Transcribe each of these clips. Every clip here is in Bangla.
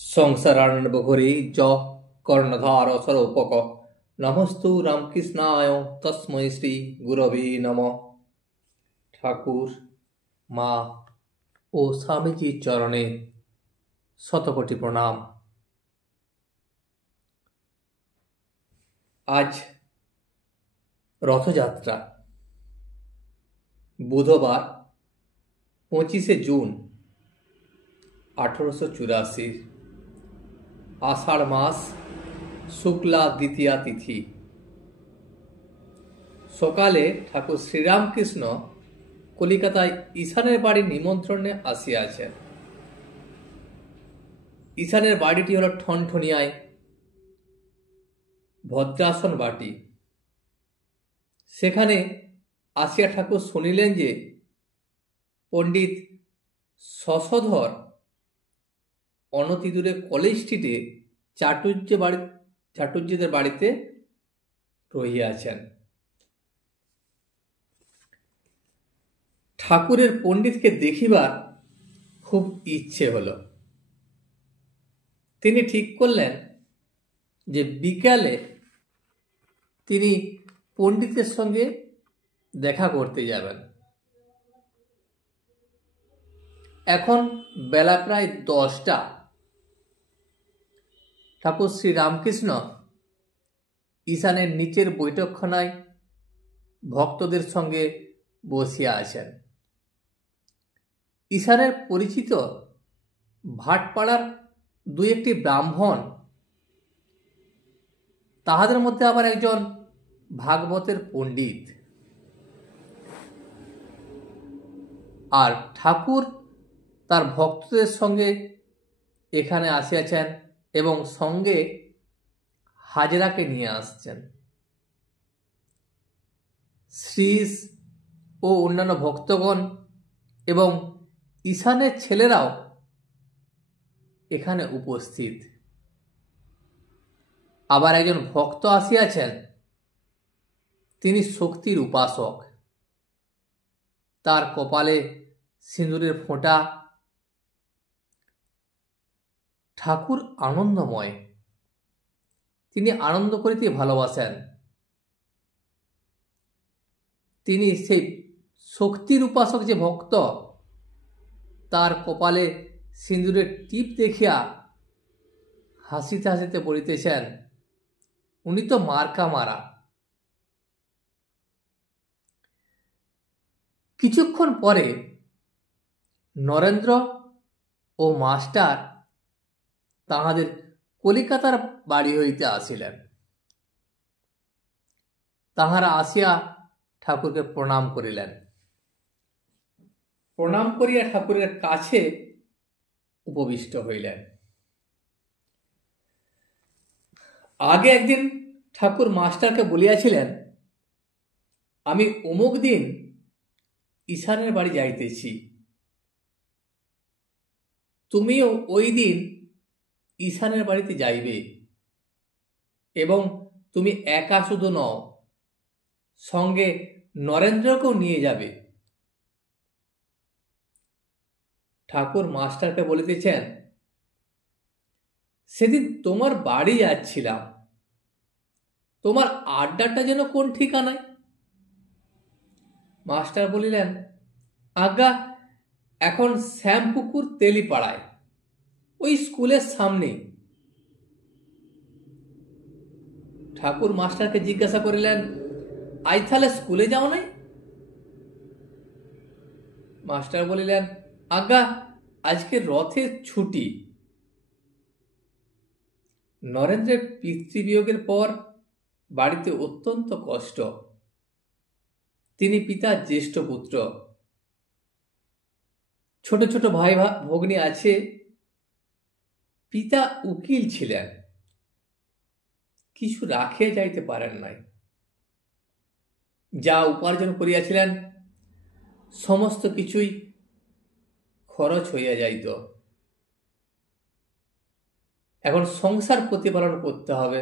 সংসারার্ণবঘোরে য কর্ণধার সরোপক নমস্তু রামকৃষ্ণায় তস্मै শ্রী গুরবে নমঃ। ঠাকুর, মা ও স্বামীজির চরণে শতকোটি প্রণাম। আজ রথযাত্রা, বুধবার 25শে জুন 1884, আষাঢ় মাস, শুক্লা দ্বিতীয়া তিথি। সকালে ঠাকুর শ্রীরামকৃষ্ণ কলিকাতায় ঈশানের বাড়ির নিমন্ত্রণে আসিয়াছেন। ঈশানের বাড়িটি হল ঠনঠনিয়ায়, ভদ্রাসন বাটি। সেখানে আসিয়া ঠাকুর শুনিলেন যে পণ্ডিত শশধর অনতিদূরে কলেজ স্ট্রিটে চাটুর্যদের বাড়িতে রহিয়াছেন। ঠাকুরের পণ্ডিতকে দেখিবার খুব ইচ্ছে হল। তিনি ঠিক করলেন যে বিকালে তিনি পণ্ডিতের সঙ্গে দেখা করতে যাবেন। এখন বেলা প্রায় 10টা। ঠাকুর শ্রী রামকৃষ্ণ ঈশানের নিচের বৈঠকখানায় ভক্তদের সঙ্গে বসিয়া আছেন। ঈশানের পরিচিত ভাটপাড়ার দুই একটি ব্রাহ্মণ, তাহাদের মধ্যে আবার একজন ভাগবতের পণ্ডিত। আর ঠাকুর তার ভক্তদের সঙ্গে এখানে আসিয়াছেন এবং সঙ্গে হাজরাকে নিয়ে আসছেন। শ্রীশ ও অন্যান্য ভক্তগণ এবং ঈশানের ছেলেরাও এখানে উপস্থিত। আবার একজন ভক্ত আসিয়াছেন, তিনি শক্তির উপাসক। তার কপালে সিঁদুরের ফোঁটা। ঠাকুর আনন্দময়, তিনি আনন্দ করিতে ভালোবাসেন। তিনি সেই শক্তির উপাসক যে ভক্ত, তার কপালে সিঁদুরের টিপ দেখিয়া হাসিতে হাসিতে বলিতেছেন, উনি তো মার্কা মারা। কিছুক্ষণ পরে নরেন্দ্র ও মাস্টার তাহাদের কলিকাতার বাড়ি হইতে আসিলেন। তাহারা আসিয়া ঠাকুরকে প্রণাম করিলেন। প্রণাম করিয়া ঠাকুরের কাছে উপবিষ্ট হইলেন। আগে একদিন ঠাকুর মাস্টারকে বলিয়াছিলেন, আমি অমুক দিন ঈশানের বাড়ি যাইতেছি, তুমিও ওই দিন ঈশানের বাড়িতে যাইবে এবং তুমি একা শুধু নও, সঙ্গে নরেন্দ্রকেও নিয়ে যাবে। ঠাকুর মাস্টারকে বলিতেছেন, সেদিন তোমার বাড়ি যাচ্ছিলাম, তোমার আড্ডাটা যেন কোন ঠিকানায়। মাস্টার বলিলেন, আজ্ঞা এখন শ্যামপুকুর তেলিপাড়ায়, ওই স্কুলের সামনেই। ঠাকুর মাস্টারকে জিজ্ঞাসা করিলেন, আজ তাহলে স্কুলে যাও নাই? মাস্টার বলিলেন, আজ্ঞা আজকে রথের ছুটি। নরেন্দ্রের পিতৃবিয়োগের পর বাড়িতে অত্যন্ত কষ্ট। তিনি পিতার জ্যেষ্ঠ পুত্র। ছোট ছোট ভাই ভগ্নী আছে। পিতা উকিল ছিলেন, কিছু রাখিয়া যাইতে পারেন নাই। যা উপার্জন করিয়াছিলেন সমস্ত কিছুই খরচ হইয়া যাইত। এখন সংসার প্রতিপালন করতে হবে,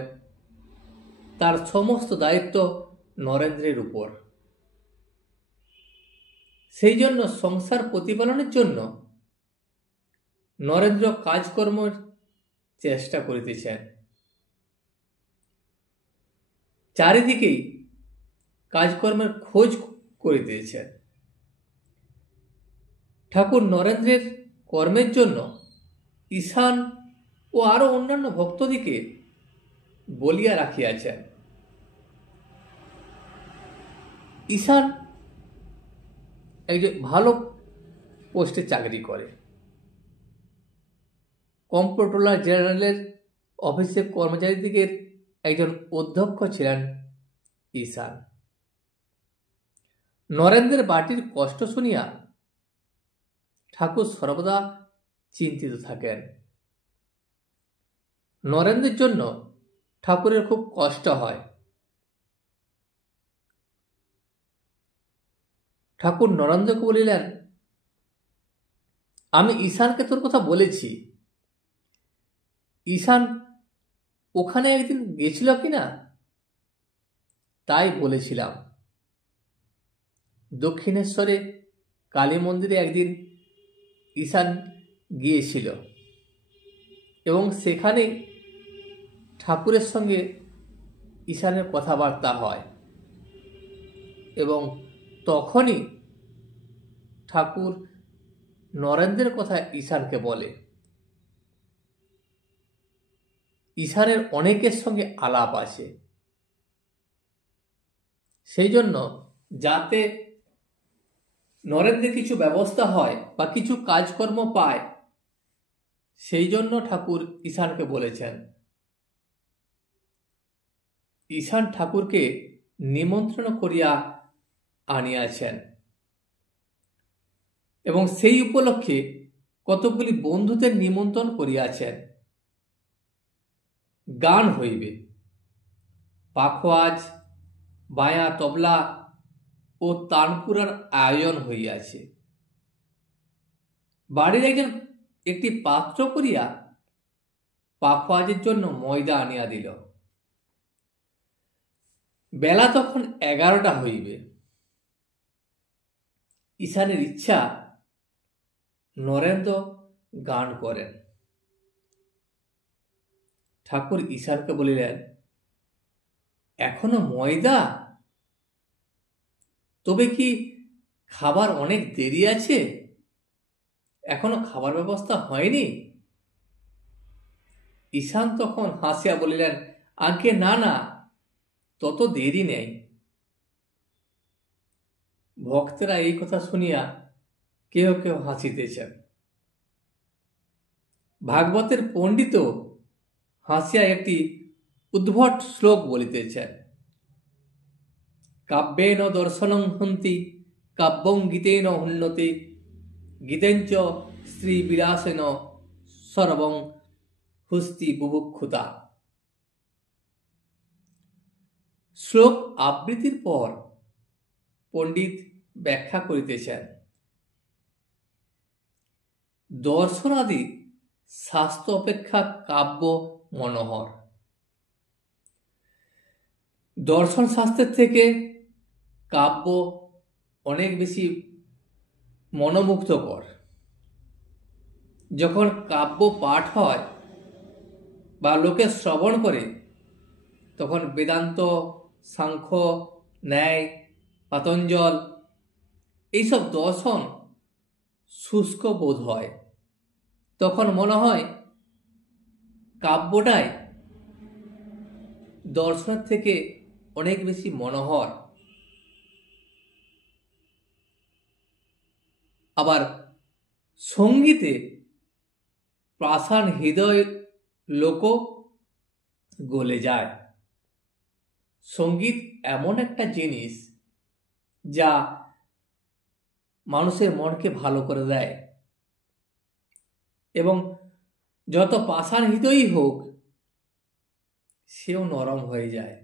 তার সমস্ত দায়িত্ব নরেন্দ্রের উপর। সেই জন্য সংসার প্রতিপালনের জন্য নরেন্দ্র কাজকর্মের চেষ্টা করিতেছেন। চারিদিকেই কাজকর্মের খোঁজ করিতেছেন। ঠাকুর নরেন্দ্রের কর্মের জন্য ঈশান ও আরো অন্যান্য ভক্তদিকে বলিয়া রাখিয়াছেন। ঈশান একজন ভালো পোস্টে চাকরি করে। কম্পট্রোলার জেনারেলের অফিসের কর্মচারীদিগের একজন অধ্যক্ষ ছিলেন ঈশান। নরেন্দ্রের বাটির কষ্ট শুনিয়া ঠাকুর সর্বদা চিন্তিত থাকেন। নরেন্দ্রের জন্য ঠাকুরের খুব কষ্ট হয়। ঠাকুর নরেন্দ্রকে বলিলেন, আমি ঈশানকে তোর কথা বলেছি। ঈশান ওখানে একদিন গেছিল কিনা? তাই বলেছিলাম। দক্ষিণেশ্বরে কালী মন্দিরে একদিন ঈশান গিয়েছিল এবং সেখানে ঠাকুরের সঙ্গে ঈশানের কথাবার্তা হয় এবং তখনই ঠাকুর নরেন্দ্রের কথা ঈশানকে বলে। ঈশানের অনেকের সঙ্গে আলাপ আছে, সেই জন্য যাতে নরেন্দ্রের কিছু ব্যবস্থা হয় বা কিছু কাজকর্ম পায়, সেই জন্য ঠাকুর ঈশানকে বলেছেন। ঈশান ঠাকুরকে নিমন্ত্রণ করিয়া আনিয়াছেন এবং সেই উপলক্ষে কতকগুলি বন্ধুদের নিমন্ত্রণ করিয়াছেন। গান হইবে, পাখোয়াজ, বায়া তবলা ও তানপুরার আয়োজন হইয়াছে। বাড়ির একটি পাত্র করিয়া পাখোয়াজের জন্য ময়দা আনিয়া দিল। বেলা তখন 11টা হইবে। ঈশানের ইচ্ছা নরেন্দ্র গান করেন। ঠাকুর ঈশানকে বলিলেন, এখনো ময়দা? তবে কি খাবার অনেক দেরি আছে? এখনো খাবার ব্যবস্থা হয়নি? ঈশান তখন হাসিয়া বলিলেন, আজ্ঞে না না, তত দেরি নেই। ভক্তেরা এই কথা শুনিয়া কেহ কেহ হাসিতেছেন। ভাগবতের পণ্ডিত হাসিয়া একটি উদ্ভট শ্লোক বলিতেছেন। কাব্যেন দর্শনং হন্তি কাব্যং গীতেন হন্যতে গীতেঞ্চ স্ত্রী বিলাসেন সর্বং হুস্তি বুভুক্ষুতা। শ্লোক আবৃত্তির পর পণ্ডিত ব্যাখ্যা করিতেছেন, দর্শনাদি শাস্ত্র অপেক্ষা কাব্য মনোহর। দর্শন শাস্ত্রের থেকে কাব্য অনেক বেশি মনোমুগ্ধকর। যখন কাব্য পাঠ হয় বা লোকে শ্রবণ করে, তখন বেদান্ত, সাংখ্য, ন্যায়, পাতঞ্জল এইসব দর্শন শুষ্ক বোধ হয়। তখন মনে হয় কাব্যটাই দর্শনের থেকে অনেক বেশি মনোহর। আবার সঙ্গীতে প্রাসান হৃদয় লোক গলে যায়। সঙ্গীত এমন একটা জিনিস যা মানুষের মনকে ভালো করে দেয় এবং যত পাষাণ হৃদয়ই হোক, সেও নরম হয়ে যায়।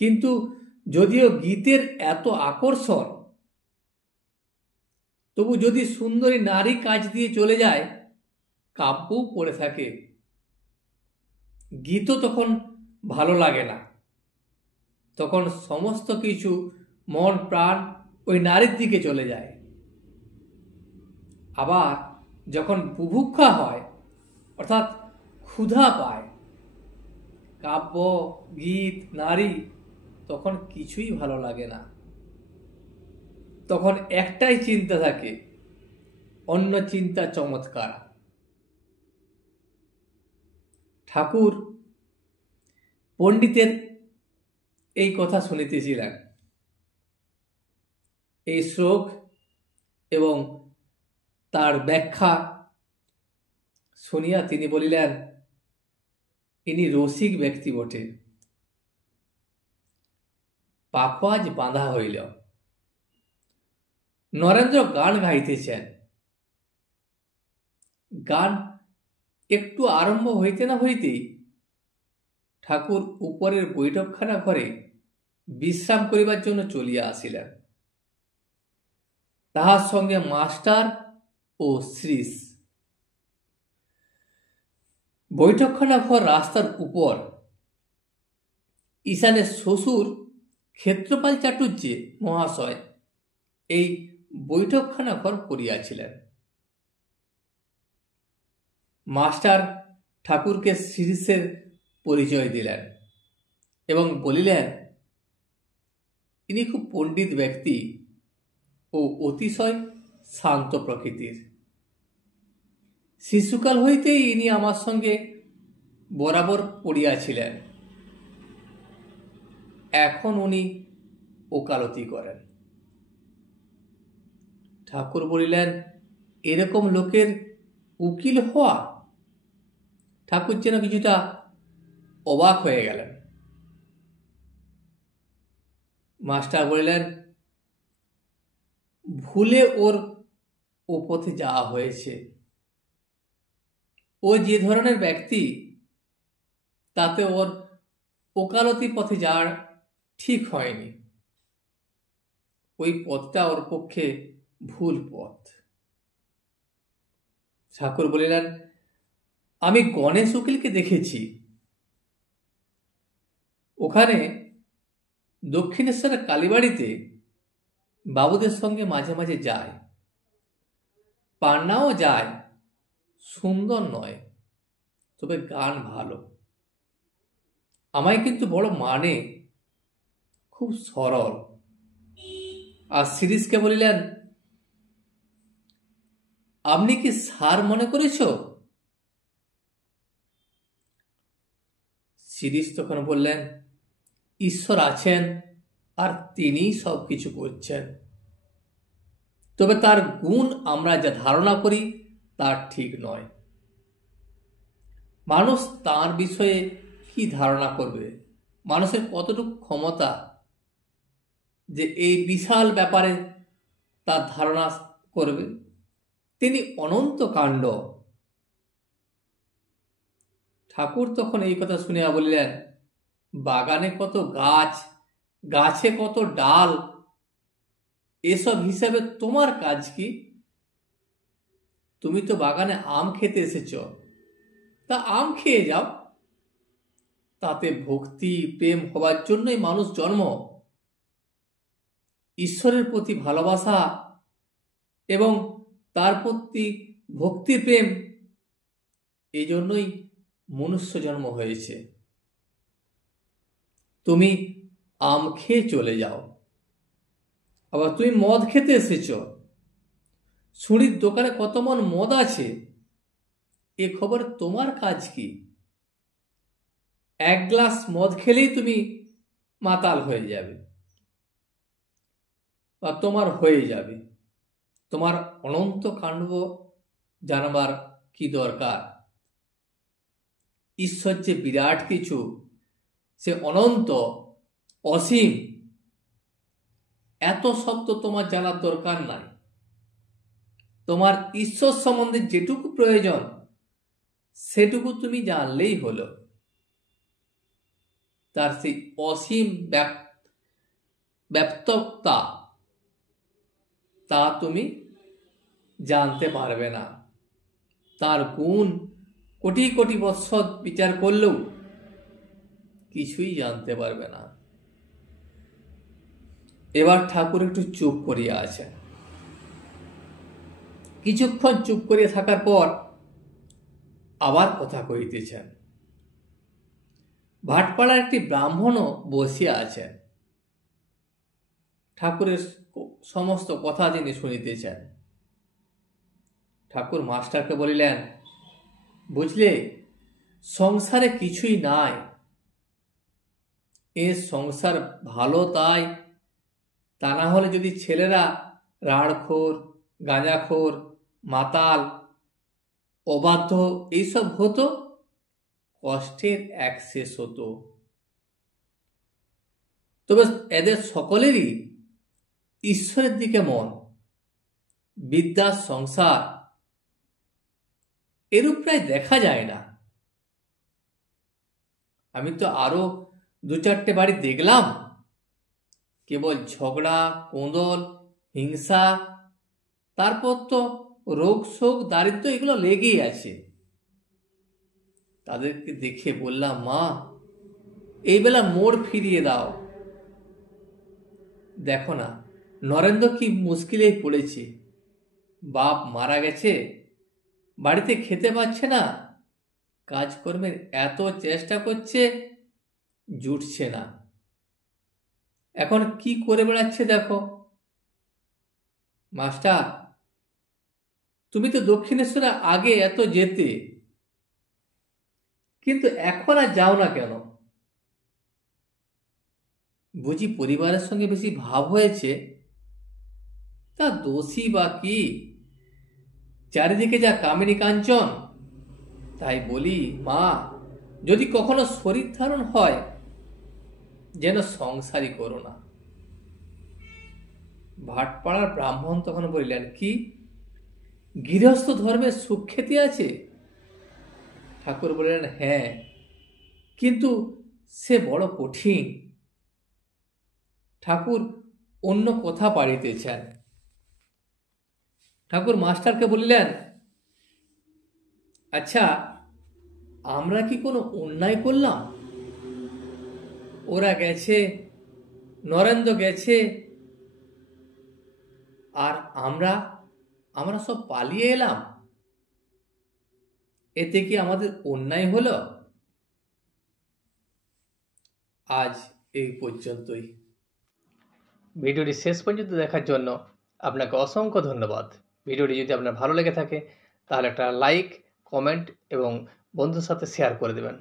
কিন্তু যদিও গীতের এত আকর্ষণ, তবু যদি সুন্দরী নারী কাজ দিয়ে চলে যায়, কাব্যও পড়ে থাকে, গীতও তখন ভালো লাগে না। তখন সমস্ত কিছু মন প্রাণ ওই নারীর দিকে চলে যায়। আবার যখন বুভুক্ষা হয়, অর্থাৎ ক্ষুধা পায়, কাব্য, গীত, নারী তখন কিছুই ভালো লাগে না। তখন একটাই চিন্তা থাকে, অন্য চিন্তা চমৎকার। ঠাকুর পণ্ডিতের এই কথা শুনিতেছিলেন। এই শ্লোক এবং তার ব্যাখ্যা শুনিয়া তিনি বলিলেন, ইনি রসিক ব্যক্তি বটে। পাখো আজ বাঁধা হইল। নরেন্দ্র গান গাইতেছেন। গান একটু আরম্ভ হইতে না হইতেই ঠাকুর উপরের বৈঠকখানা ঘরে বিশ্রাম করিবার জন্য চলিয়া আসিলেন। তাহার সঙ্গে মাস্টার ও শ্রীশ। বৈঠকখানা ঘর রাস্তার উপর। ঈশানের শ্বশুর ক্ষেত্রপাল চাটুর্যে মহাশয় এই বৈঠকখানা ঘর করিয়াছিলেন। মাস্টার ঠাকুরকে শ্রীশের পরিচয় দিলেন এবং বলিলেন, ইনি খুব পণ্ডিত ব্যক্তি ও অতিশয় শান্ত প্রকৃতির। শিশুকাল হইতেই ইনি আমার সঙ্গে বরাবর পড়িয়াছিলেন। এখন উনি ওকালতি করেন। ঠাকুর বলিলেন, এরকম লোকের উকিল হওয়া? ঠাকুর যেন কিছুটা অবাক হয়ে গেলেন। মাস্টার বলিলেন, ভুলে ওর ও পথে যাওয়া হয়েছে। ও যে ধরনের ব্যক্তি, তাতে ওর ওকালতি পথে যাওয়ার ঠিক হয়নি। ওই পথটা ওর পক্ষে ভুল পথ। ঠাকুর বলিলেন, আমি গণেশ উকিলকে দেখেছি। ওখানে দক্ষিণেশ্বরের কালীবাড়িতে বাবুদের সঙ্গে মাঝে মাঝে যায়। পান্নাও যায়। সুন্দর নয়, তবে গান ভালো। আমায় কিন্তু বড় মানে, খুব সরল। আর শিরিষকে বলিলেন, আপনি কি সার মনে করেছ? শিরিষ তখন বললেন, ঈশ্বর আছেন আর তিনিই সব কিছু করছেন। তবে তার গুণ আমরা যা ধারণা করি তা ঠিক নয়। মানুষ তার বিষয়ে কি ধারণা করবে? মানুষের কতটুকু ক্ষমতা যে এই বিশাল ব্যাপারে তার ধারণা করবে? তিনি অনন্ত কাণ্ড। ঠাকুর তখন এই কথা শুনিয়া বলিলেন, বাগানে কত গাছ, গাছে কত ডাল, এসব হিসাবে তোমার কাজ কি? তুমি তো বাগানে আম খেতে এসেছ, তা আম খেয়ে যাও। তাতে ভক্তি প্রেম হবার জন্যই মানুষ জন্ম। ঈশ্বরের প্রতি ভালোবাসা এবং তার প্রতি ভক্তি প্রেম, এই জন্যই মনুষ্য জন্ম হয়েছে। তুমি আম খেয়ে চলে যাও। আবার তুমি মদ খেতে এসেছ, ছুরির দোকানে কত মন মদ আছে, এ খবর তোমার কাজ কি? এক গ্লাস মদ খেলেই তুমি মাতাল হয়ে যাবে বা তোমার হয়ে যাবে। তোমার অনন্ত কাণ্ড জানবার কি দরকার? ঈশ্বর যে বিরাট কিছু, সে অনন্ত অসীম, এত শব্দ তোমার জানার দরকার নাই। তোমার ঈশ্বর সম্বন্ধে যেটুকু প্রয়োজন সেটুকু তুমি জানলেই হলো। তার সেই অসীম ব্যাপ্ততা তা তুমি জানতে পারবে না। তার গুণ কোটি কোটি বৎসর বিচার করলেও কিছুই জানতে পারবে না। এবার ঠাকুর একটু চুপ করিয়া আছেন। কিছুক্ষণ চুপ করিয়া থাকার পর আবার কথা কহিতেছেন। ভাটপাড়ার একটি ব্রাহ্মণও বসিয়া আছেন, ঠাকুরের সমস্ত কথা তিনি শুনিতেছেন। ঠাকুর মাস্টারকে বলিলেন, বুঝলে, সংসারে কিছুই নাই, এ সংসার ভালো তাই, তা না হলে যদি ছেলেরা রাড়খোর, গাঁজাখোর, মাতাল, অবাধ্য এইসব হতো, কষ্টের এক শেষ হতো। তবে এদের সকলেরই ঈশ্বরের দিকে মন, বিদ্যার সংসার এরূপ প্রায় দেখা যায় না। আমি তো আরো 2-4টে বাড়ি দেখলাম, কেবল ঝগড়া, কোঁদল, হিংসা, তারপর তো রোগ শোক, দারিদ্র এগুলো লেগেই আছে। তাদেরকে দেখে বললাম, মা, এই বেলা মোড় ফিরিয়ে দাও। দেখো না, নরেন্দ্র কি মুশকিলেই পড়েছে। বাপ মারা গেছে, বাড়িতে খেতে পাচ্ছে না, কাজকর্মের এত চেষ্টা করছে, জুটছে না। এখন কি করে বেড়াচ্ছে দেখো। মাস্টার, তুমি তো দক্ষিণেশ্বরে আগে এত যেতে, কিন্তু এখন আর যাও না কেন? বুঝি পরিবারের সঙ্গে বেশি ভাব হয়েছে? তা দোষী বা কি? চারিদিকে যা কামিনী কাঞ্চন। তাই বলি, মা, যদি কখনো শরীর ধারণ হয়, যেন সংসারই করো না। ভাটপাড়ার ব্রাহ্মণ তখন বললেন, কি গৃহস্থ ধর্মের সুখ্যাতি আছে? ঠাকুর বললেন, হ্যাঁ, কিন্তু সে বড় কঠিন। ঠাকুর অন্য কথা পাড়িতেছেন। ঠাকুর মাস্টারকে বলিলেন, আচ্ছা, আমরা কি কোনো অন্যায় করলাম? ওরা গেছে, নরেন্দ্র গেছে, আর আমরা সব পালিয়ে এলাম, এতে কি আমাদের অন্যায় হলো? আজ এই পর্যন্তই। ভিডিওটি শেষ পর্যন্ত দেখার জন্য আপনাকে অসংখ্য ধন্যবাদ। ভিডিওটি যদি আপনার ভালো লেগে থাকে তাহলে একটা লাইক, কমেন্ট এবং বন্ধুর সাথে শেয়ার করে দেবেন।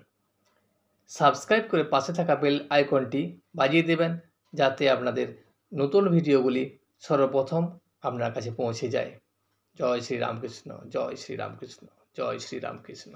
সাবস্ক্রাইব করে পাশে থাকা বেল আইকনটি বাজিয়ে দেবেন, যাতে আপনাদের নতুন ভিডিওগুলি সর্বপ্রথম আপনার কাছে পৌঁছে যায়। জয় শ্রী রামকৃষ্ণ, জয় শ্রী রামকৃষ্ণ, জয় শ্রী রামকৃষ্ণ।